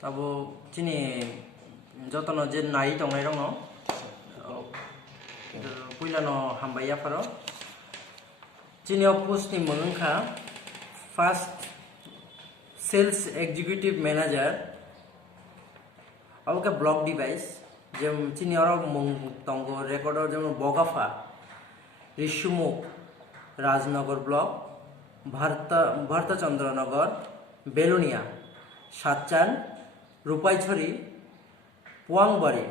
tabo chini jotono je nai tongnai rong no puilano hambaya faro chini post ni monungkha first sales executive manager aboke block device যেমন চিনি আরো তঙ্গ recorder যেমন Bagafa ঋষিমুখ Rajnagar block Bharatchandranagar Belonia সাতচান Rupaichhari Poyangbari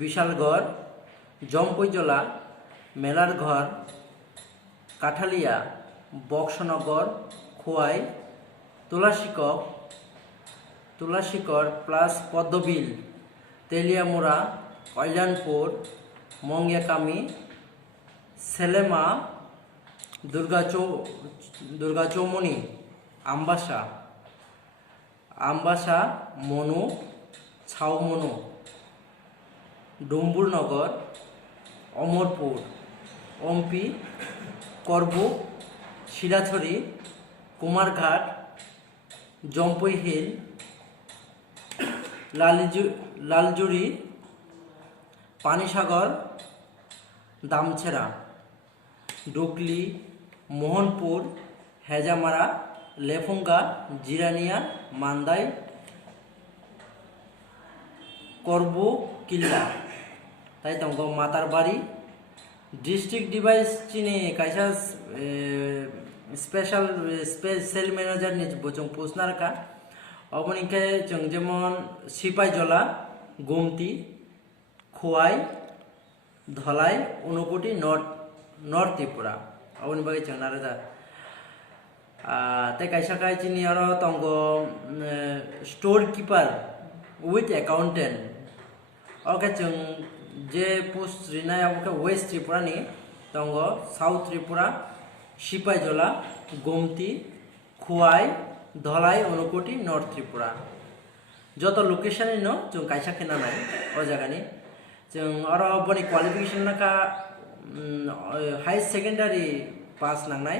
Bishalgarh জম্পৈজলা মেলার ঘর Kathalia Boxanagar Khowai তুলাশিকর plus Padmabil Teliamura Kalyanpur মঙ্গিয়াকামি সেলেমা Durgachowmani Ambassa Manu ছাউমনু Dumburnagar Amarpur Ampi Karbook Silachari Kumarghat জম্পই hill লালজুড়ি Panisagar দামছেড়া ডুকলি মোহনপুর হেজামারা লেফুঙ্গা জিরানিয়া মান্দাই করবু কিল্লা তাই তঙ্গ Matarbari district device চিনি কাইসা special cell manager नि बोचों पोस्टनारका अबनिके जों जेमन सिपाइजला गुमती खोवाई धलाई उनकोटी नर्थ त्रिपुरा अबनि बागै जों नारजा ते काइसा काइ चिनि आरो तंगो storekeeper with accountant okay जों जे पोस्ट रिनाय ओके वेस्ट त्रिपुरा नि तंगो साउथ त्रिपुरा सिपाइजला गुमती खोवाई धलाई उनकोटी नर्थ त्रिपुरा যত লোকেশন नो जों काइसा खेना नाय ओ जागानि जों आरो बनि क्वालिफिकेशन नाका हाई सेकेंडारि पास नांनाय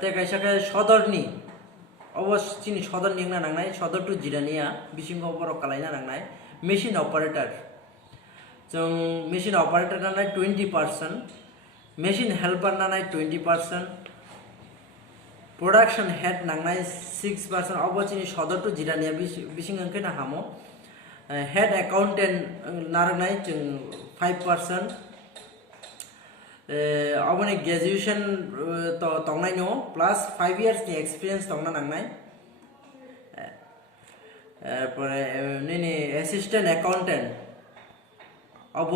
ते काइसा काइ सदरनि अवश्य चिनि सदर निंगना नांनाय सदर टु जिरानिया बिसिंग बर कालायना नांनाय मेशिन ऑपरेटर जों मेशिन ऑपरेटर नांनाय 20% मेशिन हेल्पर नांनाय 20% प्रोडक्शन हेड नांनाय 6% अबचिनि सदर टु जिरानिया बिसिं अंके ना हामो हेड अकाउंटेंट नारनाय जों 5% अबनि ग्रेजुएशन तो तंगनाय नो प्लस 5 इयर्स नि एक्सपीरियंस तंगना नांनाय परे निनि असिस्टेंट अकाउंटेंट अब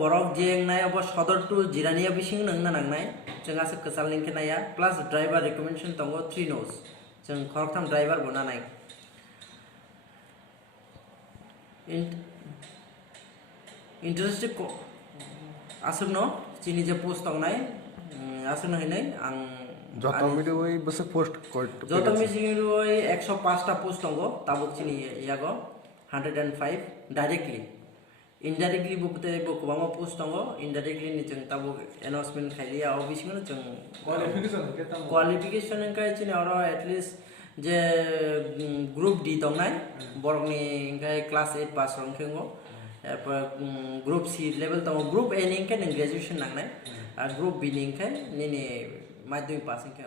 बरक जेंनाय अब सदर टु जिरानिया बिसिं नंगना नांनाय जों आसे कसाल लिंके नाया प्लस ड्राइवर रिकमेंडेशन तंगो 3 नोस जों खरथाम ड्राइवर बनानाय इंटरेस्टेड आसुनो चिनि जे पोस्ट तंगनाय आसुनो हैनाय आं जतमिदुय बसे पोस्ट जतमिदुय 105 टा पोस्ट तंगो ताबुक चिनि यागो 105 डायरेक्टली इनडाइरेक्टली बुकते बकबामा पोस्ट दंगो इनडाइरेक्टली नि जों ताबो अनाउंसमेंट खालिया अबिसिंग जों क्वालिफिकेशन का चिनि आरो एटलिस्ट जे ग्रुप डी दंनाय बरगनि इंगाय क्लास 8 पास रंखेंगो ग्रुप सी लेवल दंगो ग्रुप ए निंके ग्रेजुएशन नांनाय ग्रुप बी निंके निनि माध्यमिक पास इंखे